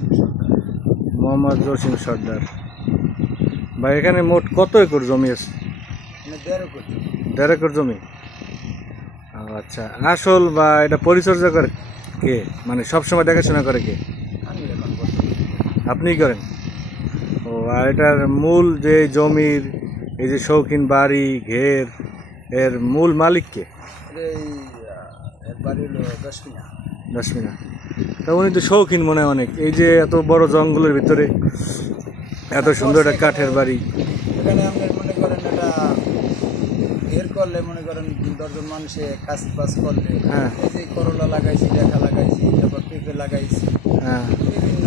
জসিম সরকার। মোহাম্মদ জসিম সর্দার। ভাই এখানে মোট কত একর জমি আছে? মানে 1.5 কোটি। 1.5 একর জমি। ও আচ্ছা, আসল বা এটা পরিচর্যা করে কে, মানে সবসময় দেখাশোনা করে কে? আমি এখন বর্তমানে আপনিই করেন? ও, আর এটার মূল যে জমির এই যে শৌখিন বাড়ি ঘের, এর মূল মালিক কে? এই এর বাড়ি হলো 10 মিনা। দশমিনা। তা উনি তো শৌখিন মনে হয় অনেক, এই যে এত বড় জঙ্গলের ভিতরে এত সুন্দর একটা কাঠের বাড়ি। এখানে আপনি মনে করেন এটা এর করলে মনে করেন 10 জন মানুষে কাজ বাজ করলে, হ্যাঁ এই যে করলা লাগাইছি, লেখা লাগাইছি, তারপর পেঁপে লাগাইছি, হ্যাঁ, বিভিন্ন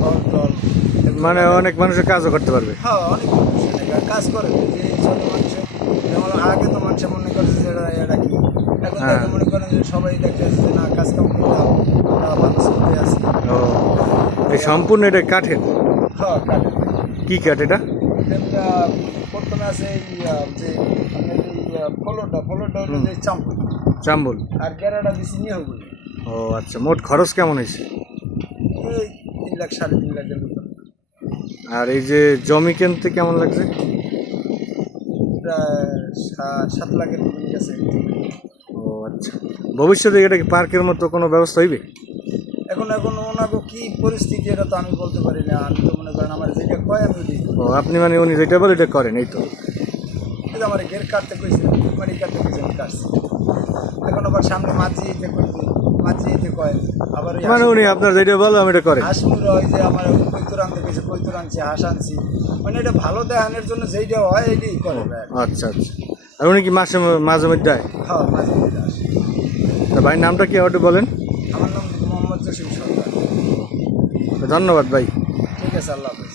ফল টল এগুলো মানে লাগাই- অনেক মানুষের কাজও করতে পারবে। হ্যাঁ অনেক মানুষ এলাকায় কাজ করে। যে ছোট মানুষে যেমন আগে তো মানুষে মনে করছে যে এটা কি, এখন হ্যাঁ। দেখে মনে করেন যে সবাই দেখতেছে যে না কাজ কাম করতাম, আমরা মানুষ করতে আসি। ও, এই সম্পূর্ণ এটা কাঠের? হ্যাঁ কাঠের। কি কাঠ এটা? এটা প্রথমে আছে এই যে আপনার এই ফলটা হলো যে চাম্পুর, চাম্বল। আর গেরাটা দিছি নিয়ে হবে। ও আচ্ছা, মোট খরচ কেমন হয়েছে? এই 3 লাখ 3.5 লাখের মতো। আর এই যে জমি কিনতে কেমন লাগছে? প্রায় 7 লাখের মতো গেছে। ও আচ্ছা, ভবিষ্যতে এটা কি পার্কের মতো কোনো ব্যবস্থা হইবে? এখন ওনাকে কি পরিস্থিতি এটা তো আমি বলতে পারি না। আমি তো মনে করেন আমার যেটা কয় আমি ওইটাই করি। ও, আপনি মানে উনি যেটা বলে এটা করেন, এই তো? কিন্তু আমার গের কাটতে কইছে, মানে কাটতে কইছে আমি কাটছি। এখন আবার সামনে মাঝি দিতে কইছে, মাঝি দিতে কয় আবার ওই মানে উনি আপনার যেটা বলে আমি এটা করেন? হাঁসমুর হয় যে আমার কৈতুর আনতে কইছে, কৈতুর আনছি, হাঁস আনছি, মানে এটা ভালো দেখানোর জন্য যেইটা হয় এইটাই করে ভাই। আচ্ছা আচ্ছা। আর উনি কি মাঝে মধ্যে দেয়? হ্যাঁ মাঝে মধ্যে আসে। তা ভাই নামটা কি ওটা বলেন? আমার নাম মোহাম্মদ জসিম সরকার। ধন্যবাদ ভাই। ঠিক আছে, আল্লাহ হাফেজ।